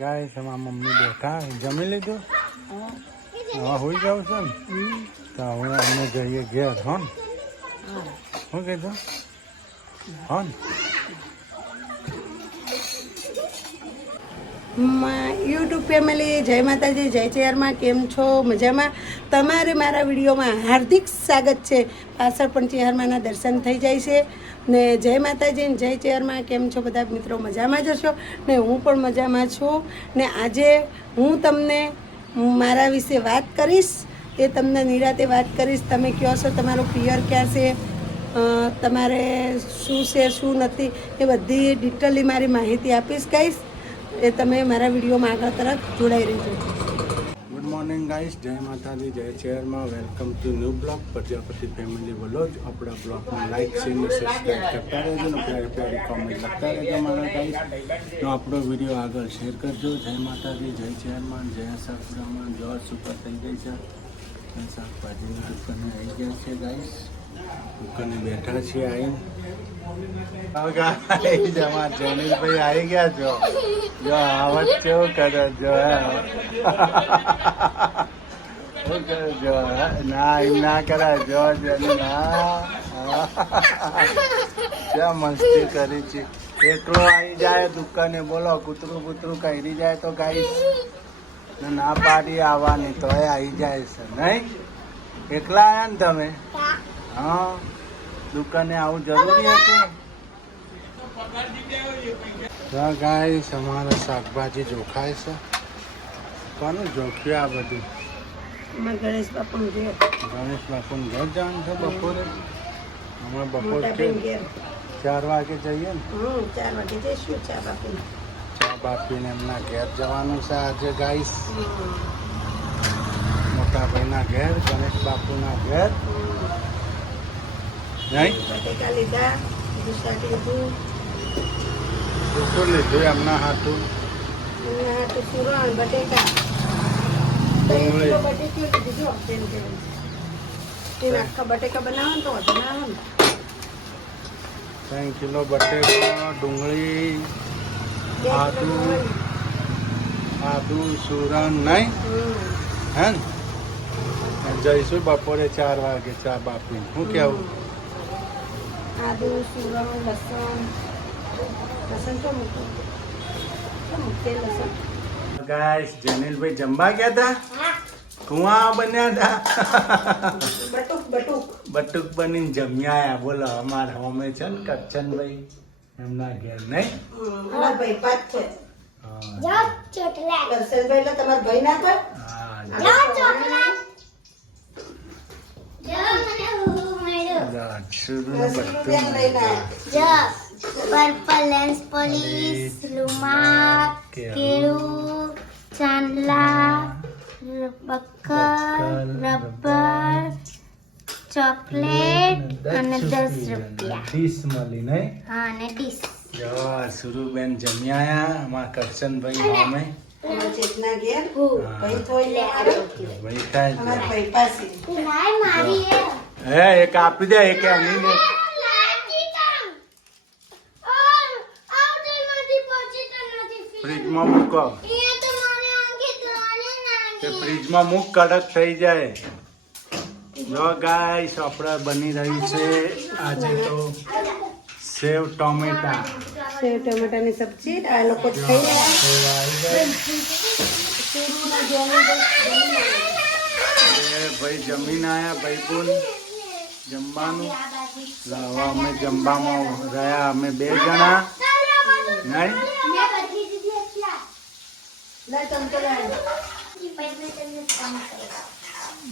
Guys અમારા mummy બેઠા જમી લીધું હવે હોઈ જાવ છો ને તો હવે અમે જઈએ ઘેર હો ને શું કીધું હો ને યુટ્યુબ ફેમિલી જય માતાજી જય ચેરમાં કેમ છો મજામાં તમારે મારા વિડીયોમાં હાર્દિક સ્વાગત છે પાછળ પણ ચેરમાં દર્શન થઈ જાય છે ને જય માતાજી ને જય ચેરમાં કેમ છો બધા મિત્રો મજામાં જ હશો ને હું પણ મજામાં છું ને આજે હું તમને મારા વિશે વાત કરીશ એ તમને નિરાતે વાત કરીશ તમે કહો છો તમારું પિયર ક્યાં છે તમારે શું છે શું નથી એ બધી ડિટેલી મારી માહિતી આપીશ કહીશ એ તમે મારા વિડીયોમાં આગળ તરફ જોડાઈ રહેજો. ગુડ મોર્નિંગ ગાઈસ જય માતાજી જય ચેરમાં welcome to new blog Prajapati family બોલો જ આપણા બ્લોગમાં લાઈક શેર અને સબસ્ક્રાઈબ કરતા રહેજો ને પ્યારી પ્યારી કોમેન્ટ લખતા રહેજો મારા ગાઈસ તો આપણો વિડીયો આગળ શેર કરજો. જય માતાજી જય ચેરમાં જય સાપુરામાં જો સુપર થઈ ગઈ છે શાકભાજીની દુકાને આવી ગયા છે ગાઈસ દુકાને બેઠા છીએ આવીને અમારા જનીલભાઈ આવી ગયા છો જો આવત કેવું કરે જો શું કરે જો ના એમ ના કરાય જો જનીલ ક્યાં મસ્તી કરી છે એકલો આવી જાય દુકાને બોલો કૂતરું કૂતરું કરી જાય તો ગાઈશ ના પાડી આવવાની તો એ આવી જાય છે નહીં એકલા આવ્યા ને તમે હા દુકાને આવું જરૂરી હતું. ગાઈસ અમારે શાકભાજી જોખાય છે કોનું જોખ્યું આ બધું ગણેશ બાપુનું ઘેર ગણેશ બાપુનું ઘર જવાનું છે બપોરે હમણાં બપોર કે 4 વાગે જઈએ ને 4 વાગે જઈશું ચા બાપીને એમના ઘેર જવાનું છે આજે ગાઈસ મોટા ભાઈના ઘેર ગણેશ બાપુના ઘેર નહીં બટેકા લીધા શાક લીધું શું લીધું એમના હાથું સુરણ બટેકા આખા બટેકા બનાવો ને તો બનાવો ને 3 કિલો બટેકા ડુંગળી આદુ સુરણ નહીં હે ને જઈશું બપોરે 4 વાગે ચા બાપી શું કેવું આદુ સુરણ લસણ તો મૂકે લસણ ગાઈસ જનીલભાઈ જમવા ગયા હતા કુવા બન્યા હતા બટુક બનીને જમ્યા આયા બોલો અમારા હોમે છે ને કરચનભાઈ એમના ઘેર નહીં ભાઈ પાત છે તમારા ભાઈ ના પર पर्पल लेंस पॉलिश लुमार केळू चांदला बक्कर रबर ચોકલેટ અને 10 રૂપિયા ડીશ મળી નહીં હા અને ડીશ જો સુરુબેન જમ્યા અમાર કરશનભાઈ હોમે ચેતના ઘેર ભાઈ થોઈ લે ભાઈ થાય અમારા ભાઈ પાસે નાય મારી હે એક આપી દે એક આની ને ફ્રીજમાં મૂકો તે ફ્રીજમાં મૂક કડક થઈ જાય. જો ગાઈસ આપણે બની રહી છે આજે તો સેવ ટમેટાની સબ્જી આ લોકો ખાઈ ભાઈ જમીન આયા ભાઈ બોલ જમવાનું હવે અમે જમવામાં રહ્યા અમે 2 જણા નહીં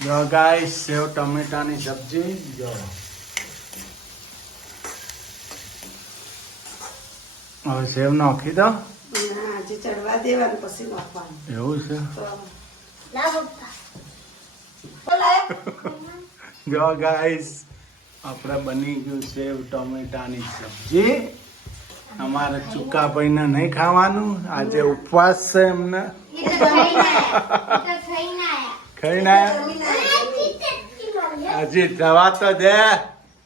જો ગાઈસ સેવ ટમેટાની સબ્જી જો હવે સેવ નાખી દો આજે ચડવા દેવાનું પછી નાખવાનું એવું છે જો ગાઈસ આપણે બની ગયું સેવ ટમેટાની સબ્જી અમારે ચુકાભાઈને નહીં ખાવાનું આજે ઉપવાસ છે એમને ખાઈને હજી જવા તો દે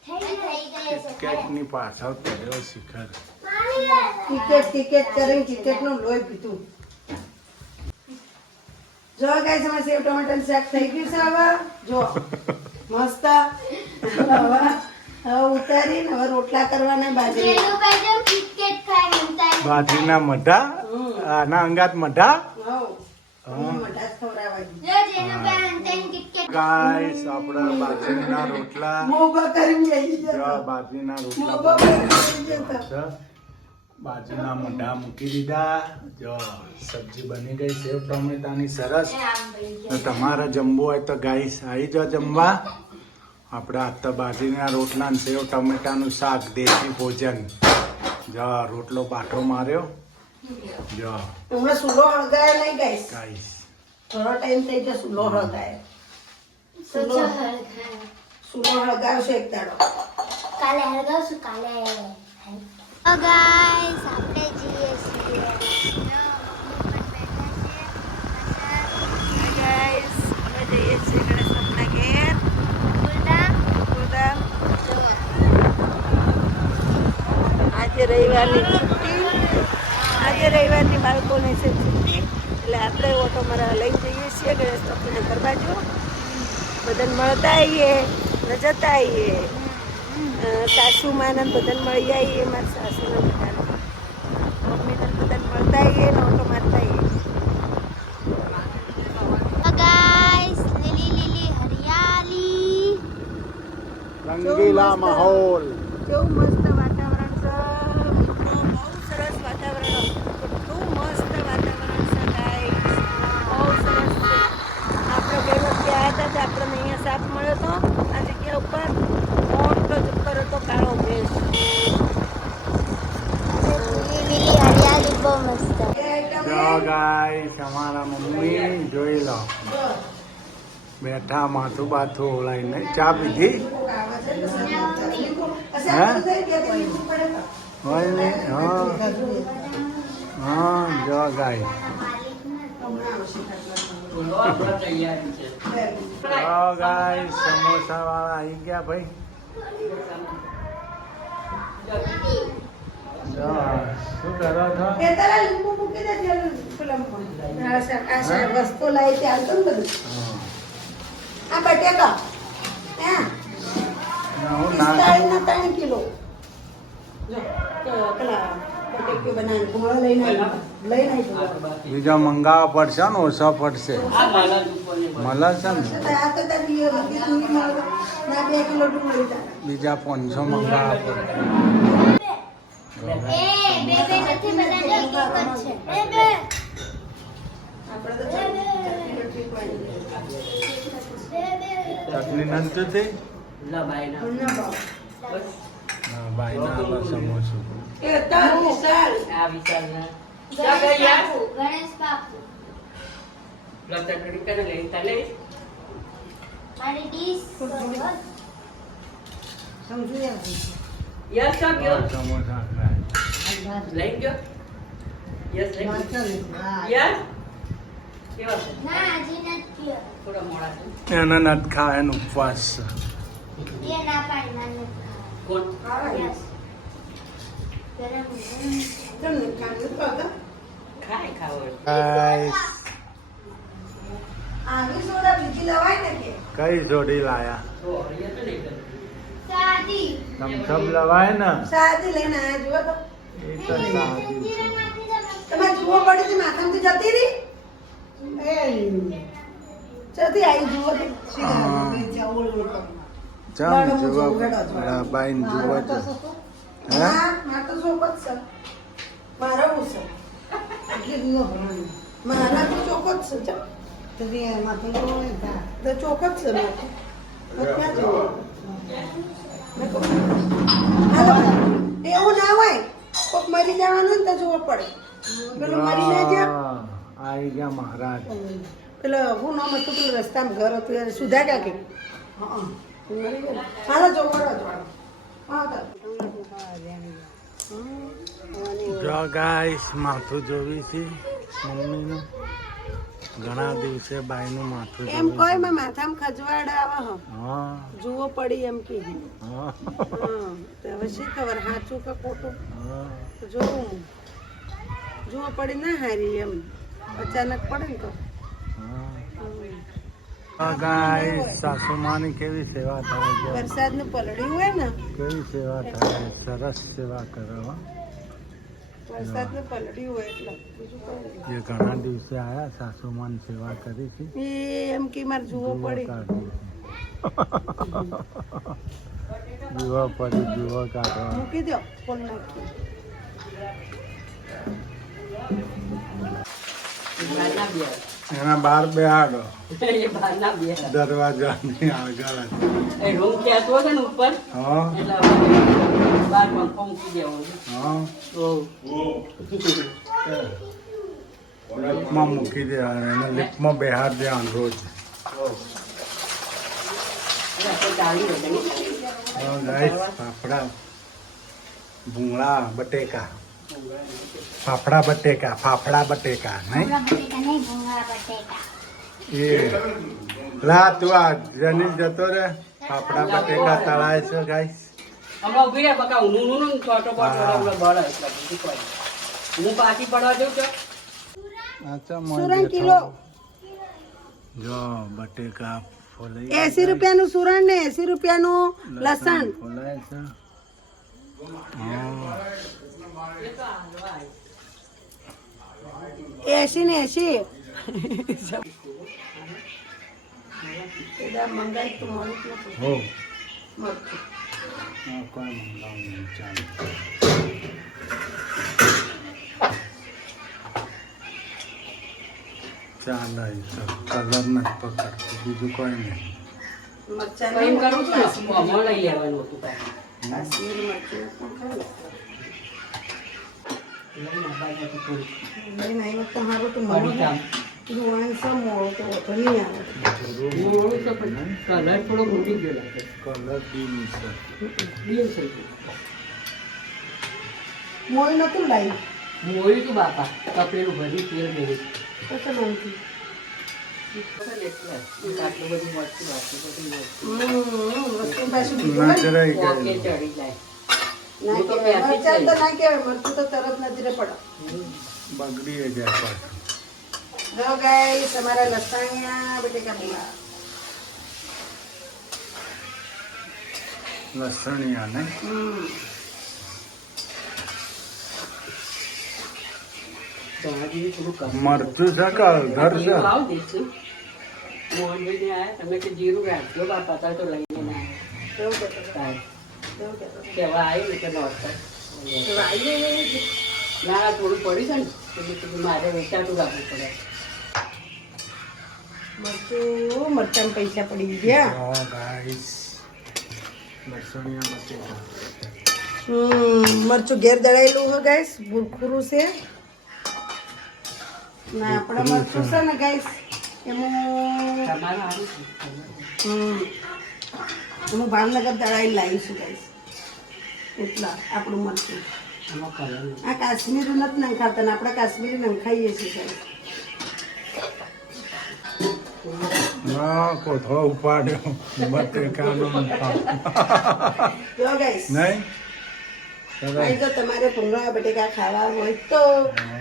કિટકેટની પાછળ પડ્યો શિખર ક્રિકેટ કરીને ક્રિકેટનું લોહી પીધું જો ગાઈસ અમારે સેવ ટમેટાનું શાક થઈ ગયું છે હવે જો મસ્ત હવે ઉતારીને હવે રોટલા કરવાના બાજરી જેનું કાજુ કિટકેટ ખાય ઉતારી બાજરીના મઢા આના અંગાત મઢા મઠા જ ખવડાવવાની જો જેનું કાજુ અંતન કિટકેટ ગાઈસ આપણા બાજરીના રોટલા મોગા કરી આવી જો જતો બાજરીના મોગા રોટલા કરી જતો બાજરીના મઢા મૂકી દીધા જો સબ્જી બની ગઈ સેવ ટમેટાની સરસ તો તમારે જમવું હોય તો ગાઈસ આવી જાઓ જમવા આપણે આજ તો બાજરીના રોટલા ને સેવ ટમેટાનું શાક દેશી ભોજન જો રોટલો પાઠો માર્યો જો હમણાં સુલો હળગાય નહીં ગાઈસ ગાઈસ થોડો ટાઈમ થઈ જાય સુલો હળગાય સોચો હળગાય સુલો હળગાવશે એક દાડો કાલે હળગાવશું કાલે ગાઈસ આપણે જઈએ છીએ ગાઈસ અમે જઈએ છીએ ગણેશ બાપના ઘેર આજે રવિવારની બાળકોને છે છુટ્ટી એટલે આપણે ઓટો મારા લઈ જઈએ છીએ ગણેશ બાપુના ઘર બાજુ બધાને મળતા આવીએ ને જતા આવીએ સાસુ માને બધાને મળી આવીએ મારા સાસુને બધાને મમ્મીને બધાને મળતા આવીએ ને ઓટો મારતા આવીએ ગાઈસ લીલી લીલી હરિયાળી રંગીલા માહોલ કેવું મસ્ત વાતાવરણ છે મિત્રો બહુ સરસ વાતાવરણ કેટલું મસ્ત વાતાવરણ છે ગાઈસ બહુ સરસ છે આપણે બે વખતે આવ્યા હતા તો આપણને અહીંયા સાપ મળ્યો હતો આ જગ્યા ઉપર મોટો જબ્બર હતો કાળો ભેંસ લીલી લીલી હરિયાળી બહુ મસ્ત જો ગાઈસ અમારા મમ્મી જોઈ લો બેઠા માથું બાથું ઓળાઈને ચા પીધી હોય ને હા જો ગાઈસ જો ગાઈસ સમોસા વાળા આવી ગયા ભાઈ જો શું કરો છો વસ્તુ લાવી ત્યાં આવતો ને બધું આ બટેકા ત્યાં હું ના 3 કિલો જો તો પેલા બટેકું બનાવીને ભોળો લઈને આવી બીજા મંગાવવા પડશે ને ઓછા પડશે મળે છે ને આ તો તાર ડુંગળી મળે ના 2 કિલો ડુંગળી તારા બીજા 500 મંગાવવા પડશે બે નથી બધા એક જ છે બે આપણે તો ચટણી ચટણી નથી થઈ ના ભાવ હા ભાઈ ના સમોસું એ તાર વિશાલ ગણેશ બાપુ મારી ડીશ સમજુ સમોસા ખાય ના હજી નથી પીયો એને નથી ખાવા એનો ઉપવાસ છે એ ના પાડી ના નથી યસ ગરમ તમને કાંદો પાકા ગાઈસ આવી સોડા બીજી લવાય ને કે કઈ જોડી લાયા સાદી થમ્સઅપ લવાય ને સાદી લઈને આયા જુઓ તો એ તો સાદી છે તમે જુઓ પડી હતી માથામાંથી જતી રહી એ જતી આવી જુઓ તો ચમ જુઓ બાઈન જુઓ તો હે મારે તો ચોખ્ખો જ છે મારા હું છે મારા તો ચોખ્ખો જ છે ચમ તો ચોખ્ખો જ છે માથું. ક્યાં જુઓ? હાલો, એવું ના હોય કોક મરી જવાનું ને તો જોવો પડે પેલું મરી ના જાય આવી ગયા મહારાજ પેલો હું નામ હતું પેલું રસ્તામાં ઘર હતું યાર સુધા કાકી મરી ગયા હાલો જો વળો હા જો ગાઈસ માથું જોવી છે મમ્મીનું ઘણા દિવસે બાઈનું માથું એમ જોવી કોઈ માં માથામાં ખજવાડ આવે હ હા જુઓ પડી એમ કીધું હા તો હવે શી ખબર સાચું કે ખોટું હા તો જોવું જુઓ પડી ના હારી એમ અચાનક પડે ને તો ગાઈસ સાસુમાની કેવી સેવા થાય છે, વરસાદનું પલળ્યું હોય ને, કેવી સેવા થાય, સરસ સેવા કરે હો. વરસાદનું પલળ્યું હોય એટલે બીજું કોઈ નહીં. જે ઘણા દિવસે આયા સાસુમાન સેવા કરી છે. એ એમ કે મારે જોવું પડે. જુઓ પડી જુઓ કાઢો. મૂકી દો ફોન નાખી. બહારના બે. એના બાર બેહાડો એ બહારના બે. દરવાજાની આગળ જ. એ રૂમ ખેંચવો છે ને ઉપર હા એટલે બહાર પંખો મૂકી દેવો છે. હા તો લિફ્ટમાં મૂકી દેવાનું એને લિફ્ટમાં બેહાડ દેવાનું રોજ. ચાલી રહે છે. ગાઈસ ફાફડા ભૂંગળા બટેકા ફાફડા બટેકા નહીં એ લા તું આ જની જતો રે ફાફડા બટેકા તળાય છે ગાઈસ. હમણાં ઉભી રહે બકા ઊનું છોટો બોટો બળ એટલે બીજું કોઈ નહીં. હું પાછી પડવા જઉં છું. અચ્છા સુરણ કિલો જો બટેકા ફોલાઈ 80 રૂપિયાનું સુરણ ને 80 રૂપિયાનું લસણ. ફોલાય છે. હા 80 ને 80 મંગાઈ તો મળું જ નથી. હો મરચું. હા, કોઈ મંગાવું નહીં ચાલે. ચાલે કલર નથી પકડતું બીજું કોઈ નહીં. મરચાં એમ કરું છું ને મોંમાં લઈ લેવાનું હતું પાછું. કાશ્મીરી મરચું પણ ખાય. લઈને બાજુથી થોડી લઈને આવ્યો તો સારું તો ફરી મળું. કામ. જોવાનું છે મોડું તો વધુ નહીં આવે. મોડું તો પણ કલર થોડો ઉડી ગયો લાગે. કલર બી છે. બેન થઈ ગયું. મોઈ નતું લાવી મોયું તું બાપા કપેલું ભરી તેલ મેળવી. તો નામથી. આટલું બધું મરચું આટલું બધું મરચું. વસ્તુ પાછું બીજું હોય ને. નજરાઈ પોકે ગયેલું. ચડી જાય. ના હું તો કહેવાય. પહેરતી જ મરચાં તો ના કહેવાય. મરચું તો તરત નજરે પડે. બગડી જાય પાછું. જો ગાઈસ અમારા લસણિયા બટેકા બોલા. લસણિયા ને ચણા જેવી થોડું કમ. મરચું છે કે હળદર છે? ભાવ દઈશું. મોહનભાઈને આયા તમે કે જીરું રાખજો બાપા તાર તો લઈને ના આવ્યા. કેવું કહેતો હતો? તાર કેવું કહેતો હતો? કહેવા આવ્યું ને કે નોર્થ તો આવી જાય ને. ના થોડું પડ્યું છે ને એટલે કીધું મારે વેચાતું રાખવું પડે. મરચાં પૈસા પડી ગયા. હા ગાઈસ લસણિયા બટેકા. મરચું ઘેર દળાયેલું હોય ગાઈસ. ભૂરખુરું છે ના આપણે મરચું છે ને ગાઈસ એમાં તમારું સારું છે. હું ભાવનગર દળાઈ લાવીશું ગાઈસ. એટલા આપણું મરચું. આમાં કલર નથી. આ કાશ્મીરી નથી નંખાતા ને આપણે કાશ્મીરી નંખાઈએ છીએ ગાઈસ. ના કોથળો ઉપાડ્યો બટેકાનો જો ગાઈસ નહીં ભાઈ જો તમારે ભૂંગળા બટેકા ખાવા હોય તો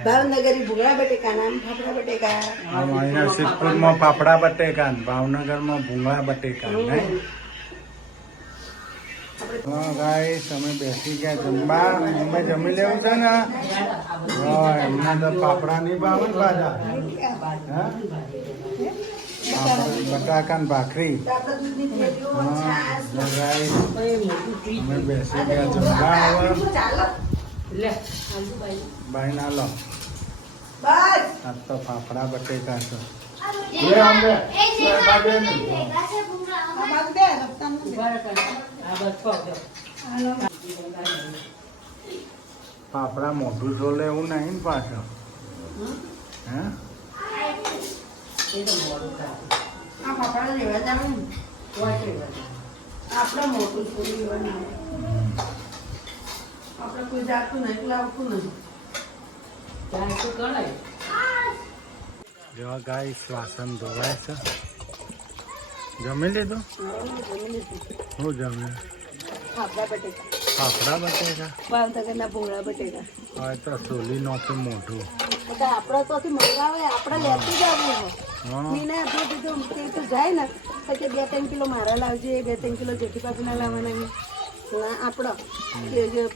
ભાવનગરી ભૂંગળા બટેકા નામ ફાફડા બટેકા. અહીંયા સિદ્ધપુરમાં ફાફડા બટેકા ને ભાવનગરમાં ભૂંગળા બટેકા નહીં. હા ગાઈસ અમે બેસી ગયા જમવા. અમે જમી લેવું છે ને. હા એમને તો ફાફડા નહીં ભાવે ને પાછા. હા બટાકા ને ભાખરી. આપણા દૂધની થેલીઓ, છાશ. હા ગાઈસ ભાઈ મોટું ફ્રીજ અમે બેસી ગયા જમવા. હવે ચાલો લે આજુ બાજુ. ભાઈ ના લો બસ આ તો ફાફડા બટેકા છે. આ બાજુ બે રસ્તામાં બે. ઉભા રહો કાકા. આ બસ પકડો. ફાફડા મોઢું છોલે એવું નહીં ને પાછળ. હે એ તો મોડું થાય. આ ફાફડા લેવા જવાનું ને. વાંચે વાંચે. આપણે મોટું છોડી લેવાનું આપણે કોઈ જાતું નહીં એટલે આવતું નહીં. ત્યાં તો કરાય. જો ગાઈસ વાસણ ધોવાય છે. જમી લીધું? હું જમ્યું? ફાફડા બટેકા ફાફડા બટેકા. ભાવનગરના ભૂંગળા બટેકા. હવે તો સોલી નોતું મોઢું. બધા આપણે તોથી મંગાવે આપણે લેતી જ આવવું હોય. હા. મીને આપણે કીધું કે તું જાય ને તો કે 2-3 કિલો મારા લાવજે, 2-3 કિલો જેઠી બાપુના લાવવાના આપણો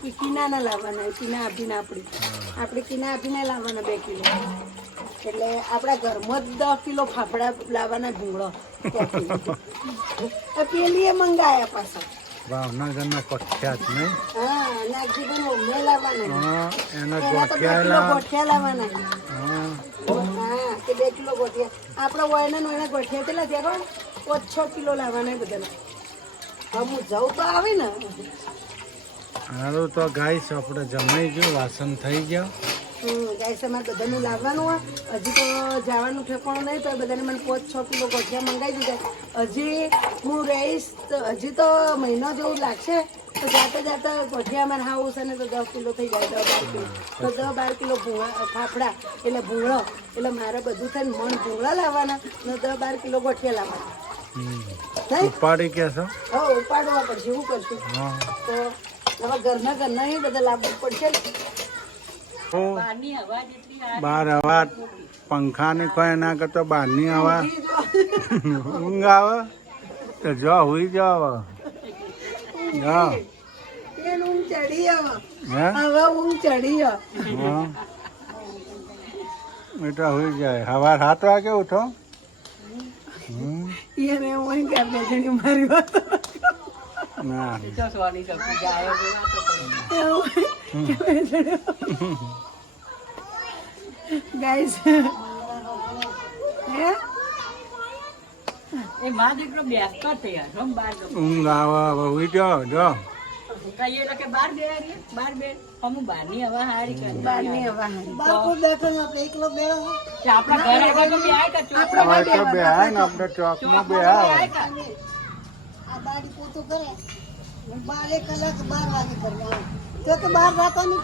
કે કિનાના લાવવાના, કિના આપીને આપણે કિના આપીને લાવવાના 2 કિલો. એટલે આપણા ઘરમાં જ 10 કિલો ફાફડા લાવવાના ભૂંગળો પેલીએ મંગાયા પાછા. ભાવનગરના પ્રખ્યાત નહીં હા નાગજીભાઈ ઉમે લાવવાના, હા, એના એના તો 2 કિલો ગોઠિયા ગોઠિયા લાવવાના. હા, હા કે 2 કિલો ગોઠિયા આપણા વયના ગોઠિયા કેટલા થયા ખબર? 5-6 કિલો લાવવાના બધાના. હવે હું જઉં તો આવે ને. સારું તો ગાઈસ આપણે જમાઈ ગયું, વાસણ થઈ ગયા. ગાઈસ અમારે બધાનું લાવવાનું હોય. હજી તો જવાનું ઠેકાણું નહીં તો બધાને મને 5-6 કિલો ગોઠિયા મંગાવી દીધા. હજી હું રહીશ તો હજી તો મહિનો જેવું લાગશે. તો જાતે જાતે ગોઠિયા અમારે હાઉસ અને તો 10 કિલો થઈ જાય, 10-12 કિલો. તો 10-12 કિલો ફાફડા એટલે ભૂંગળો, એટલે મારે બધું થઈને મણ ભૂંગળા લાવવાના ને 10-12 કિલો ગોઠિયા લાવવાના. નહીં ઉપાડી કે છો? હવે ઉપાડવા પડશે, શું કરશું? હા. તો હવે ઘરના એ બધા લાવવું પડશે ને. તો બહારની હવા જેટલી આ બહાર હવા પંખાની કોઈ ના કરતો બહારની હવા ઊંઘ આવે તો જો હુઈ જાવ જા એને ઊંઘ ચડી આવે. હે હવે ઊંઘ ચડી આવે. હા બેટા હુઈ જાય. સવાર 7 વાગે ઉઠો. એને હું કે બે જણી મારી વાત ના તો સોની શકું જાય હવે વાતો કરે. ગાઈસ હે એ માં દીકરો બેસતો જ તૈયાર છો બાર ઊંઘ આવે હવે હુઈ જાઓ જો. કહીએ એટલે કે બાર બે બાર બે અમુક બહારની હવા હારી કરી બારની હવા કે આપણા ઘર આગળ તો બે આય કે ચોક હવે તો બે આય ને આપણે ચોકમાં બે આવે. આય કે આ બારી પોતું કરે 12 કલાક 12 વાગે કરે તો બહાર રાખવાની